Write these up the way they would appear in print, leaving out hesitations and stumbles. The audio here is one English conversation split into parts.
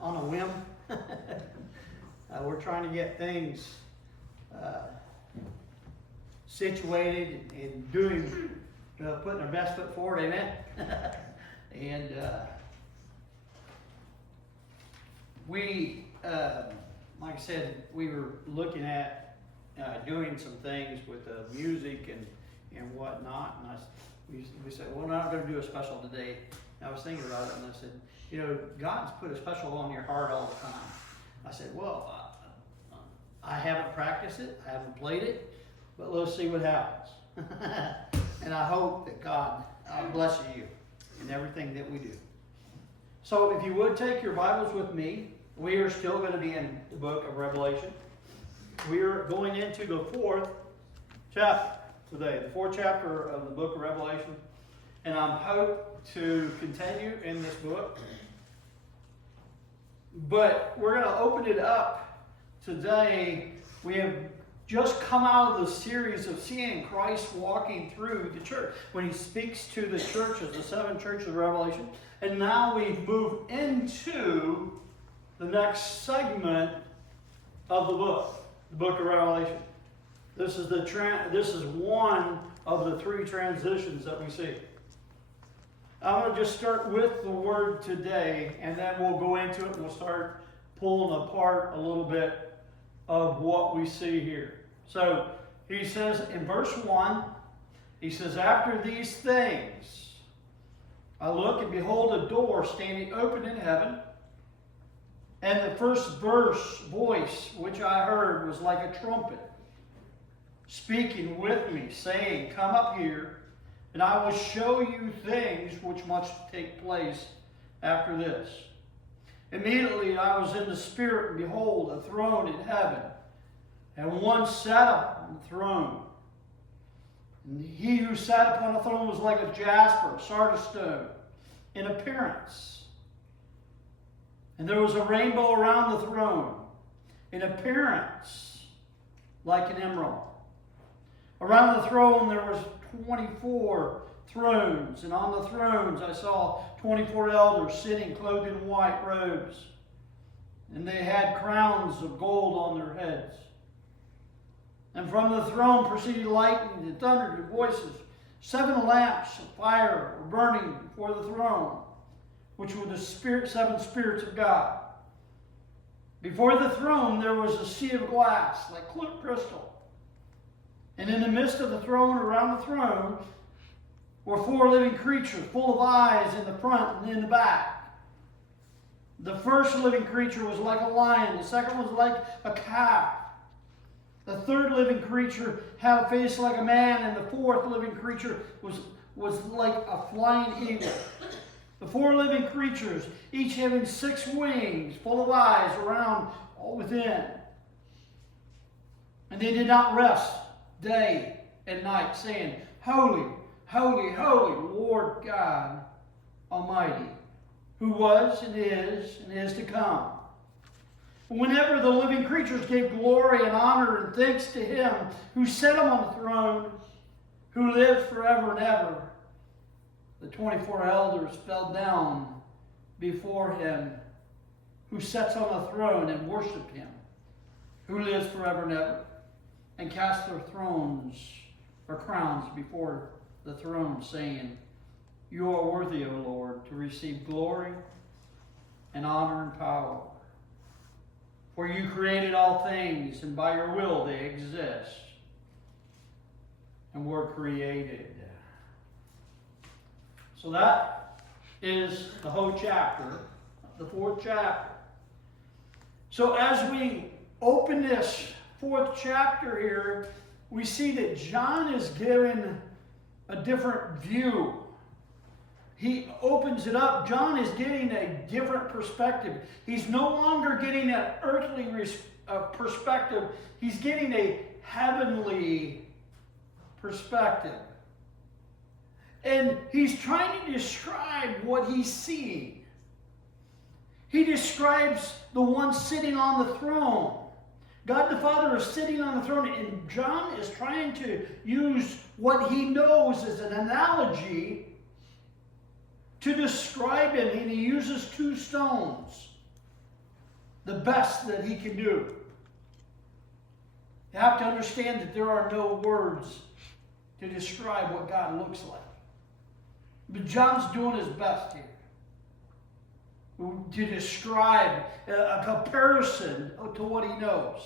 on a whim. We're trying to get things situated and doing, putting our best foot forward, amen? And we, like I said, we were looking at doing some things with music and whatnot, and we said, well, we're not going to do a special today. And I was thinking about it, and I said, you know, God's put a special on your heart all the time. I said, well, I haven't practiced it, I haven't played it, but let's see what happens. And I hope that God blesses you in everything that we do. So if you would take your Bibles with me, we are still going to be in the book of Revelation. We are going into the 4th chapter today, the 4th chapter of the book of Revelation. And I hope to continue in this book. But we're going to open it up today. We have just come out of the series of seeing Christ walking through the church when he speaks to the churches, the 7 churches of Revelation. And now we move into the next segment of the book of Revelation. This is one of the 3 transitions that we see. I'm going to just start with the word today, and then we'll go into it and we'll start pulling apart a little bit of what we see here. So he says in verse 1, he says, after these things, I look and behold a door standing open in heaven. And the first voice which I heard was like a trumpet, speaking with me, saying, come up here, and I will show you things which must take place after this. Immediately I was in the Spirit, and behold, a throne in heaven, and one sat upon the throne. And he who sat upon the throne was like a jasper, sardis stone, in appearance. And there was a rainbow around the throne, in appearance like an emerald. Around the throne there was 24 thrones, and on the thrones I saw 24 elders sitting clothed in white robes, and they had crowns of gold on their heads. And from the throne proceeded lightning and thunder and voices. 7 lamps of fire were burning before the throne, which were the 7 spirits of God. Before the throne there was a sea of glass, like clear crystal. And in the midst of the throne, around the throne, were 4 living creatures, full of eyes in the front and in the back. The first living creature was like a lion. The second was like a calf. The third living creature had a face like a man, and the 4th living creature was like a flying eagle. The 4 living creatures, each having 6 wings, full of eyes around all within. And they did not rest day and night, saying, Holy, holy, holy, Lord God Almighty, who was and is to come. Whenever the living creatures gave glory and honor and thanks to him who sat on the throne, who lives forever and ever, the 24 elders fell down before him who sits on the throne and worshiped him, who lives forever and ever, and cast their thrones or crowns before the throne, saying, You are worthy, O Lord, to receive glory and honor and power. For you created all things, and by your will they exist and were created. So that is the whole chapter, the 4th chapter. So as we open this 4th chapter here, we see that John is given a different view. He opens it up. John is getting a different perspective. He's no longer getting an earthly perspective. He's getting a heavenly perspective. And he's trying to describe what he's seeing. He describes the one sitting on the throne. God the Father is sitting on the throne, and John is trying to use what he knows as an analogy to describe him, and he uses 2 stones. the best that he can do. You have to understand that there are no words to describe what God looks like. But John's doing his best here to describe a comparison to what he knows.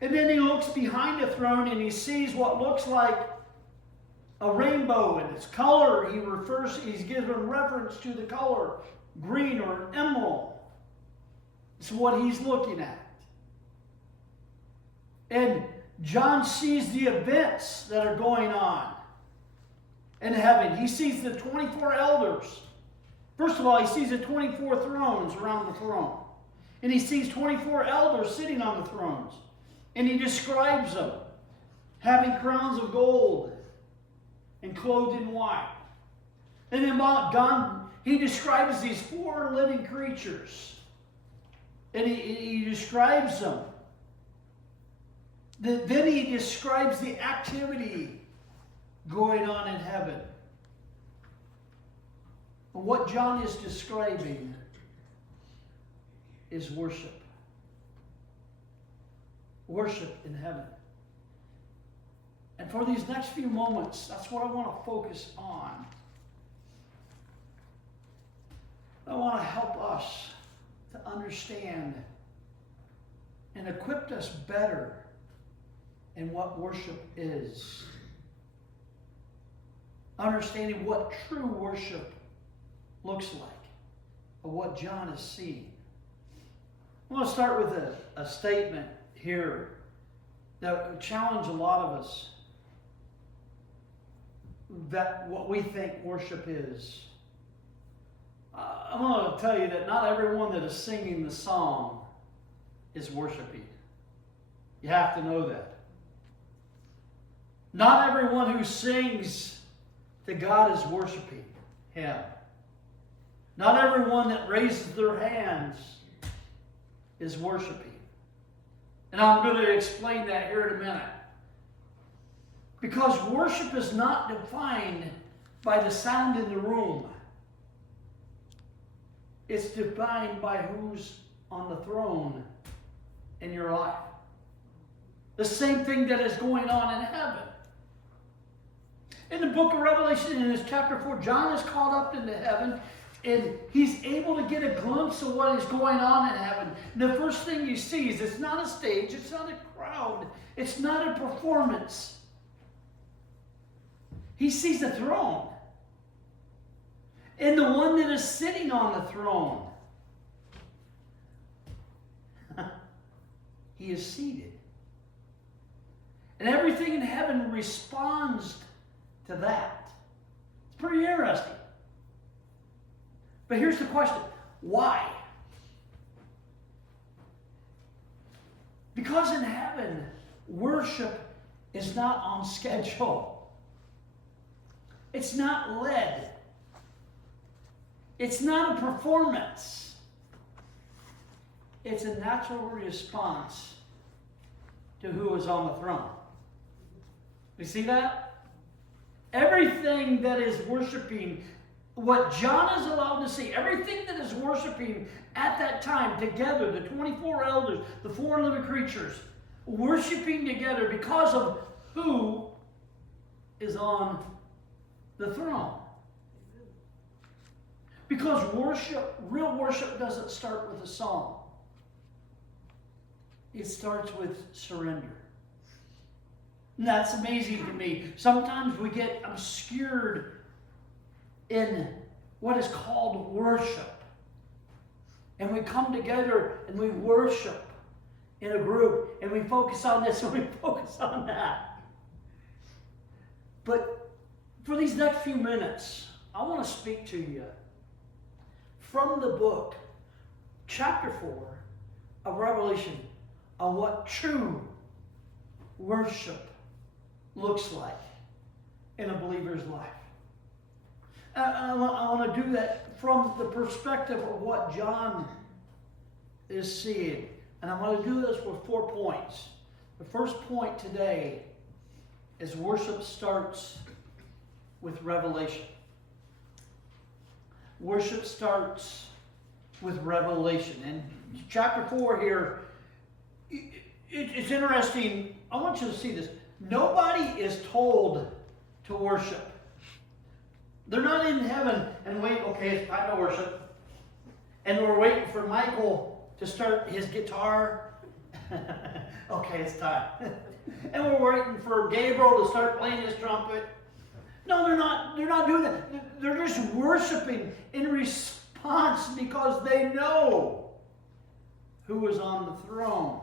And then he looks behind the throne and he sees what looks like a rainbow, and its color, he's given reference to the color green or emerald. It's what he's looking at. And John sees the events that are going on in heaven. He sees the 24 elders. First of all, he sees the 24 thrones around the throne. And he sees 24 elders sitting on the thrones. And he describes them having crowns of gold and clothed in white. And then God, he describes these 4 living creatures. And he describes them. Then he describes the activity going on in heaven. And what John is describing is worship. Worship in heaven. And for these next few moments, that's what I want to focus on. I want to help us to understand and equip us better in what worship is. Understanding what true worship looks like, or what John is seeing. I want to start with a statement here that would challenge a lot of us, that what we think worship is. I'm going to tell you that not everyone that is singing the song is worshiping. You have to know that. Not everyone who sings to God is worshiping Him. Not everyone that raises their hands is worshiping. And I'm going to explain that here in a minute. Because worship is not defined by the sound in the room. It's defined by who's on the throne in your life. The same thing that is going on in heaven. In the book of Revelation, in his chapter 4, John is called up into heaven, and he's able to get a glimpse of what is going on in heaven. And the first thing he sees, it's not a stage, it's not a crowd, it's not a performance. He sees a throne. And the one that is sitting on the throne, he is seated. And everything in heaven responds to that. It's pretty interesting. But here's the question. Why? Because in heaven, worship is not on schedule. It's not led. It's not a performance. It's a natural response to who is on the throne. You see that? Everything that is worshiping, what John is allowed to see, everything that is worshiping at that time together, the 24 elders, the 4 living creatures, worshiping together because of who is on the throne. Because worship, real worship doesn't start with a song. It starts with surrender. And that's amazing to me. Sometimes we get obscured in what is called worship. And we come together and we worship in a group. And we focus on this and we focus on that. But for these next few minutes, I want to speak to you from the book, chapter 4 of Revelation, on what true worship looks like in a believer's life. I want to do that from the perspective of what John is seeing. And I'm going to do this with 4 points. The first point today is worship starts with revelation. Worship starts with revelation. And chapter 4 here, it's interesting. I want you to see this. Nobody is told to worship. They're not in heaven and wait, okay, it's time to worship. And we're waiting for Michael to start his guitar. Okay, it's time. And we're waiting for Gabriel to start playing his trumpet. No, they're not doing that. They're just worshiping in response because they know who is on the throne.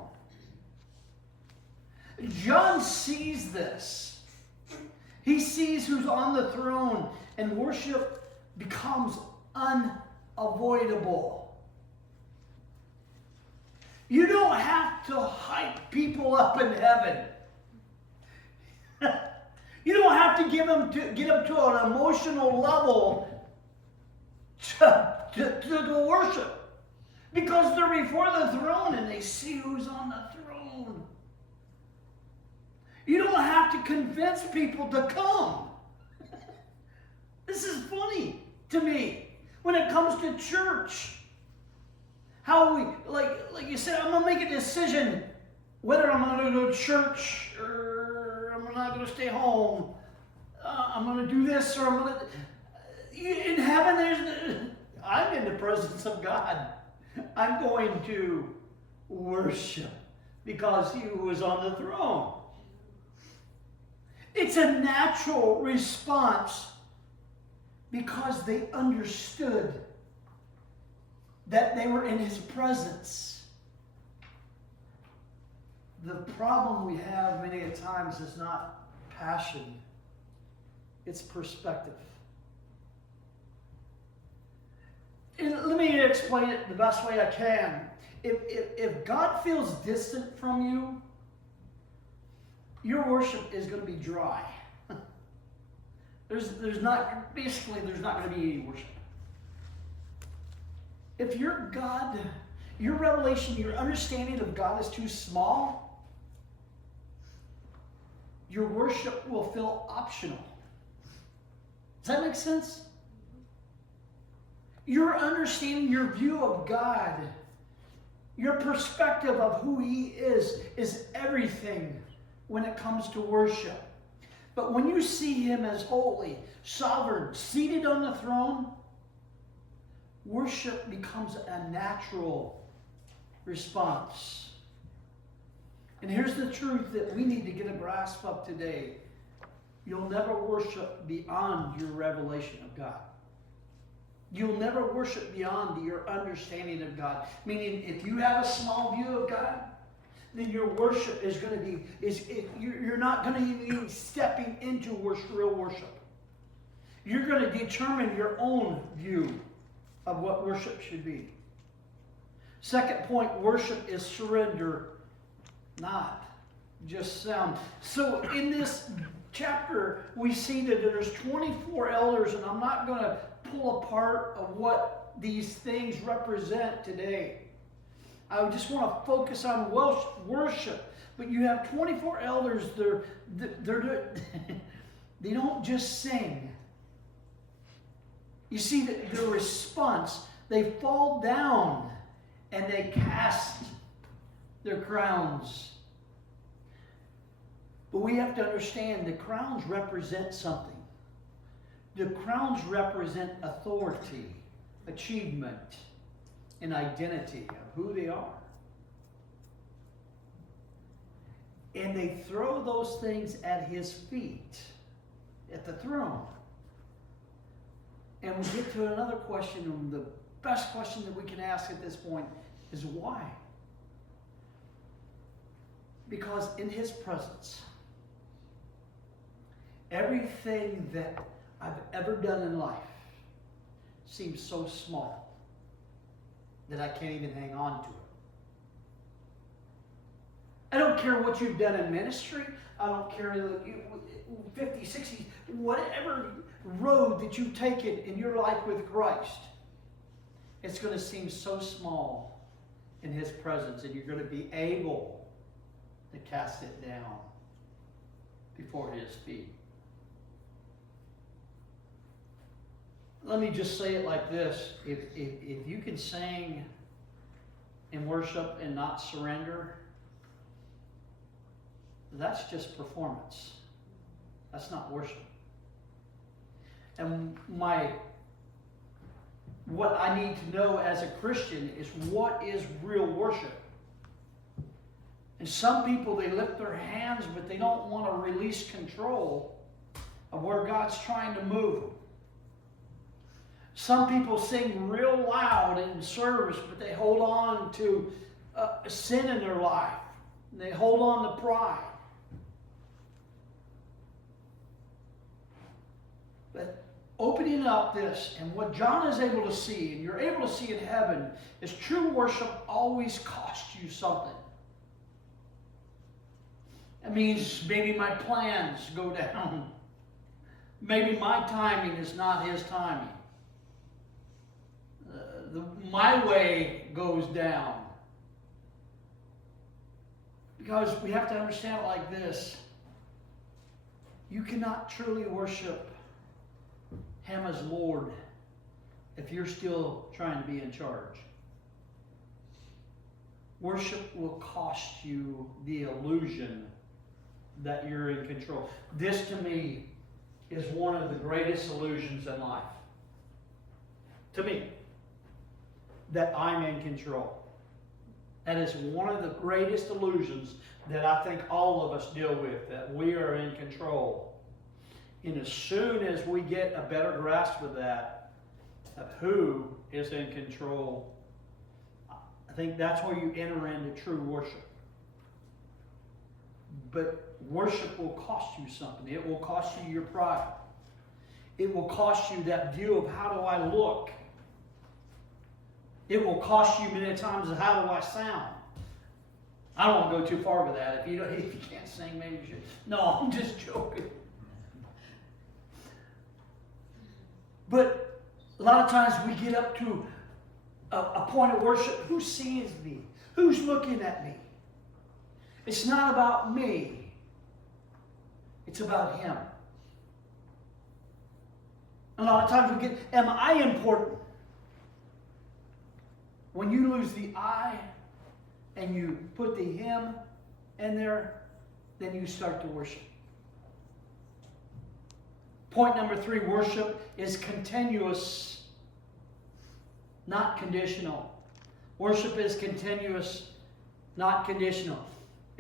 John sees this. He sees who's on the throne, and worship becomes unavoidable. You don't have to hype people up in heaven. You don't have to get them to an emotional level to worship. Because they're before the throne and they see who's on the throne. You don't have to convince people to come. This is funny to me when it comes to church. How we, like you said, I'm going to make a decision whether I'm going to go to church or I'm not going to stay home. I'm going to do this or I'm going to... In heaven, I'm in the presence of God. I'm going to worship because He who is on the throne. It's a natural response because they understood that they were in His presence. The problem we have many a times is not passion, it's perspective. And let me explain it the best way I can. If God feels distant from you, your worship is going to be dry. There's not going to be any worship. If your God, your revelation, your understanding of God is too small, your worship will feel optional. Does that make sense? Your understanding, your view of God, your perspective of who He is everything when it comes to worship. But when you see Him as holy, sovereign, seated on the throne, worship becomes a natural response. And here's the truth that we need to get a grasp of today. You'll never worship beyond your revelation of God. You'll never worship beyond your understanding of God. Meaning, if you have a small view of God, then your worship is going to be, you're not going to be stepping into real worship. You're going to determine your own view of what worship should be. Second point, worship is surrender, not just sound. So in this chapter, we see that there's 24 elders, and I'm not going to pull apart of what these things represent today. I just want to focus on worship. But you have 24 elders. They don't just sing. You see that their response, they fall down and they cast their crowns. But we have to understand the crowns represent something. The crowns represent authority, achievement, and identity of who they are. And they throw those things at His feet, at the throne. And we get to another question, and the best question that we can ask at this point is why? Because in His presence, everything that I've ever done in life seems so small that I can't even hang on to it. I don't care what you've done in ministry. I don't care 50, 60, whatever road that you've taken in your life with Christ. It's going to seem so small in His presence, and you're going to be able to cast it down before His feet. let me just say it like this. If you can sing and worship and not surrender, that's just performance. That's not worship. And what I need to know as a Christian is what is real worship. And some people, they lift their hands, but they don't want to release control of where God's trying to move them. Some people sing real loud in service, but they hold on to sin in their life. And they hold on to pride. But opening up this, and what John is able to see, and you're able to see in heaven, is true worship always costs you something. That means maybe my plans go down. Maybe my timing is not his timing. My way goes down. Because we have to understand it like this. You cannot truly worship Him as Lord if you're still trying to be in charge. Worship will cost you the illusion that you're in control. This, to me, is one of the greatest illusions in life. To me, that I'm in control. That is one of the greatest illusions that I think all of us deal with, that we are in control. And as soon as we get a better grasp of that, of who is in control, I think that's where you enter into true worship. But worship will cost you something. It will cost you your pride. It will cost you that view of how do I look. It will cost you many times how do I sound. I don't want to go too far with that. If you can't sing, maybe you should. No, I'm just joking. But a lot of times we get up to a point of worship. Who sees me? Who's looking at me? It's not about me. It's about Him. A lot of times we get, am I important? When you lose the I and you put the Him in there, then you start to worship. Point number 3, worship is continuous, not conditional. Worship is continuous, not conditional.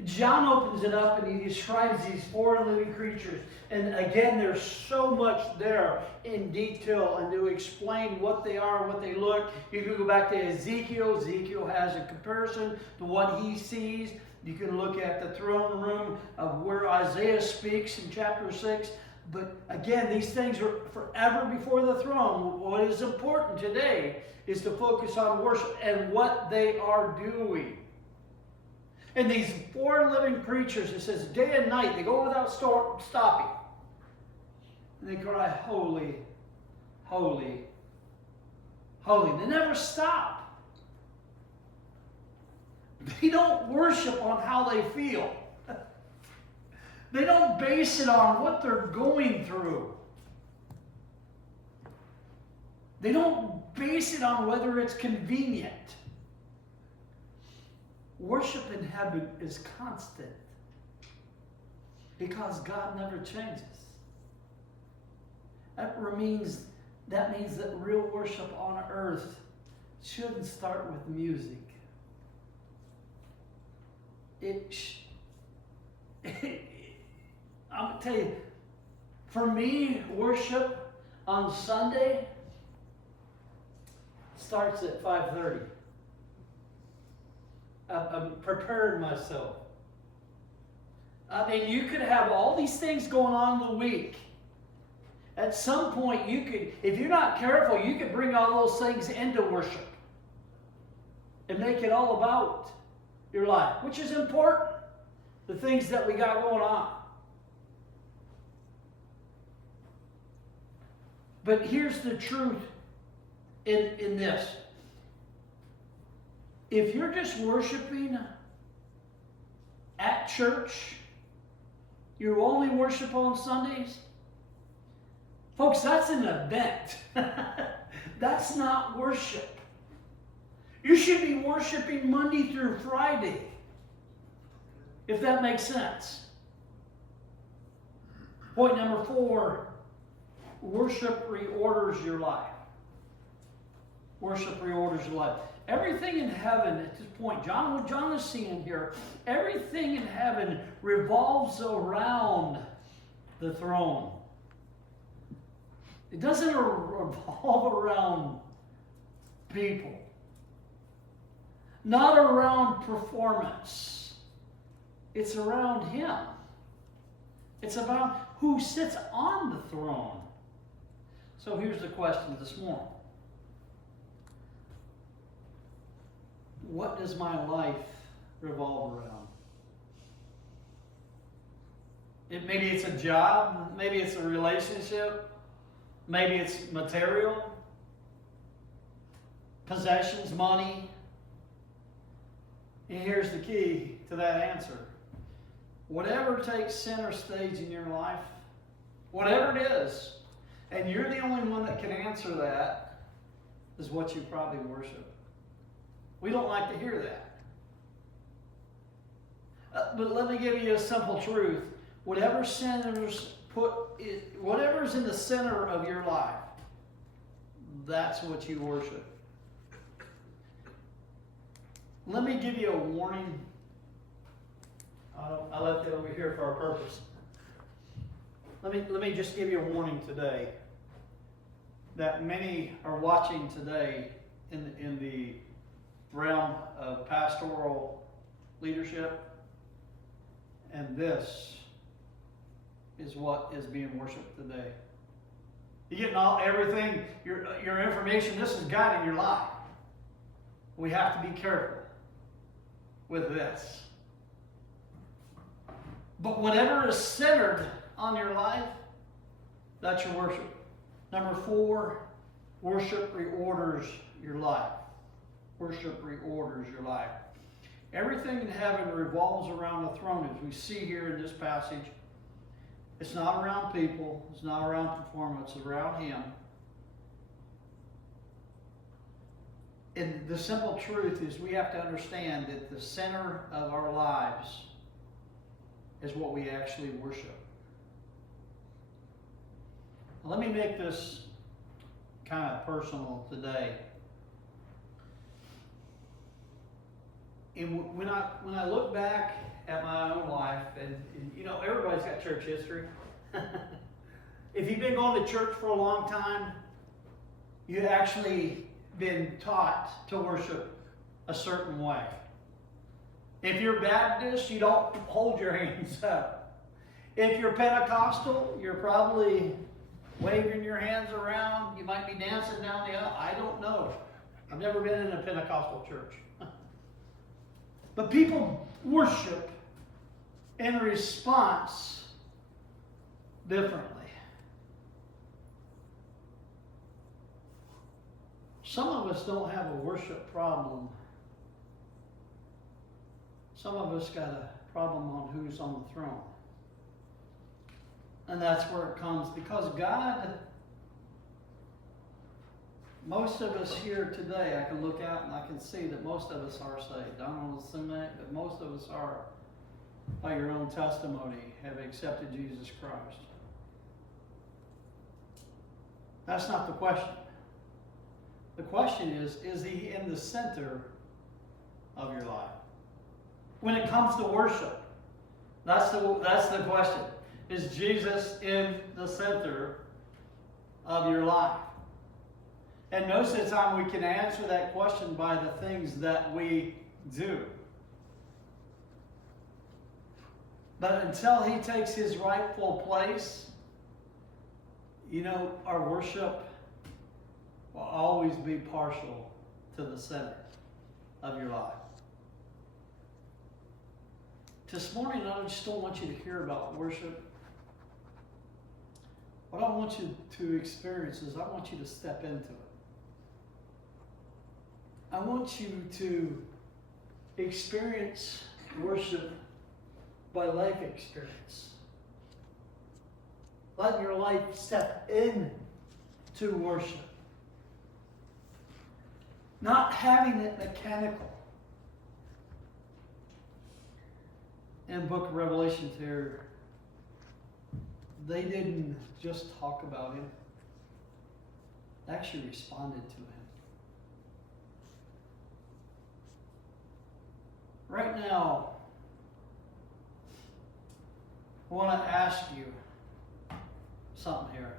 John opens it up and he describes these 4 living creatures. And again, there's so much there in detail and to explain what they are, what they look. You can go back to Ezekiel. Ezekiel has a comparison to what he sees. You can look at the throne room of where Isaiah speaks in chapter 6. But again, these things are forever before the throne. What is important today is to focus on worship and what they are doing. And these 4 living creatures, it says day and night, they go without stopping. And they cry, holy, holy, holy. They never stop. They don't worship on how they feel. They don't base it on what they're going through. They don't base it on whether it's convenient. Worship in heaven is constant because God never changes. That means that real worship on earth shouldn't start with music. I'm going to tell you, for me, worship on Sunday starts at 5:30. I'm preparing myself. I mean, you could have all these things going on in the week. At some point, you could, if you're not careful, you could bring all those things into worship and make it all about your life, which is important. The things that we got going on. But here's the truth in this. If you're just worshiping at church, you only worship on Sundays, Folks, that's an event. That's not worship. You should be worshiping Monday through Friday, if that makes sense. Point number 4, worship reorders your life. Worship reorders your life. Everything in heaven at this point, what John is seeing here, everything in heaven revolves around the throne. It doesn't revolve around people. Not around performance. It's around Him. It's about who sits on the throne. So here's the question this morning. What does my life revolve around? Maybe it's a job, maybe it's a relationship, maybe it's material, possessions, money. And here's the key to that answer. Whatever takes center stage in your life, whatever it is, and you're the only one that can answer that, is what you probably worship. We don't like to hear that. But let me give you a simple truth. Whatever's in the center of your life, that's what you worship. Let me give you a warning. I left it over here for a purpose. Let me just give you a warning today that many are watching today in the realm of pastoral leadership, and this is what is being worshipped today. You're getting everything, your information. This is guiding your life. We have to be careful with this. But whatever is centered on your life, that's your worship. Number 4, worship reorders your life. Worship reorders your life. Everything in heaven revolves around the throne, as we see here in this passage. It's not around people. It's not around performance. It's around Him. And the simple truth is we have to understand that the center of our lives is what we actually worship. Now, let me make this kind of personal today. And when I look back at my own life, and everybody's got church history. If you've been going to church for a long time, you've actually been taught to worship a certain way. If you're Baptist, you don't hold your hands up. If you're Pentecostal, you're probably waving your hands around. You might be dancing down the aisle. I don't know. I've never been in a Pentecostal church. But people worship in response differently. Some of us don't have a worship problem. Some of us got a problem on who's on the throne. And that's where it comes. Because God, most of us here today, I can look out and I can see that most of us are saved. I don't want to assume that, but most of us are, by your own testimony, have accepted Jesus Christ. That's not the question. The question is He in the center of your life? When it comes to worship, that's the question. Is Jesus in the center of your life? And most of the time we can answer that question by the things that we do. But until He takes His rightful place, our worship will always be partial to the center of your life. This morning, I just don't want you to hear about worship. What I want you to experience is I want you to step into it. I want you to experience worship by life experience. letting your life step in to worship. Not having it mechanical. In the book of Revelation here, they didn't just talk about him. They actually responded to him. Right now, I want to ask you something here.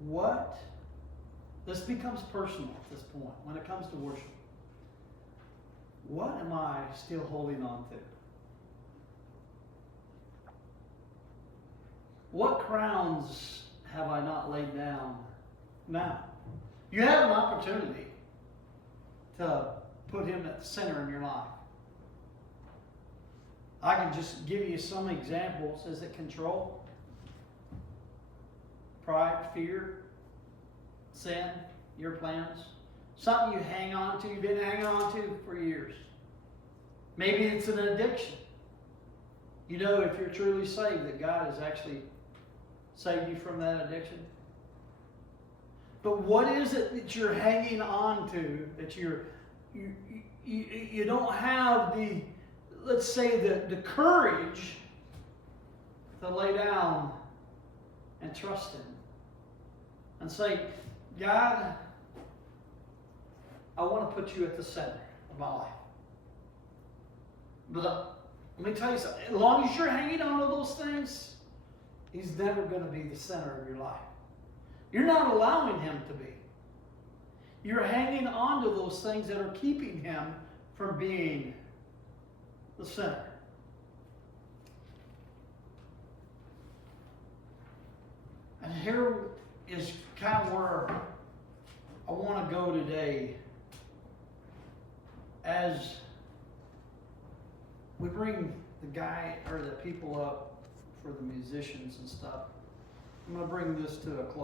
What? This becomes personal at this point when it comes to worship. What am I still holding on to? What crowns have I not laid down now? You have an opportunity to put him at the center in your life. I can just give you some examples. Is it control? Pride, fear, sin, your plans? Something you hang on to, you've been hanging on to for years. Maybe it's an addiction. You know, if you're truly saved, that God has actually saved you from that addiction. But what is it that you're hanging on to, that you don't have the, let's say, the courage to lay down and trust Him and say, God, I want to put you at the center of my life. But let me tell you something. As long as you're hanging on to those things, He's never going to be the center of your life. You're not allowing Him to be. You're hanging on to those things that are keeping Him from being the center. And here is kind of where I want to go today. As we bring the guy or the people up for the musicians and stuff, I'm going to bring this to a close.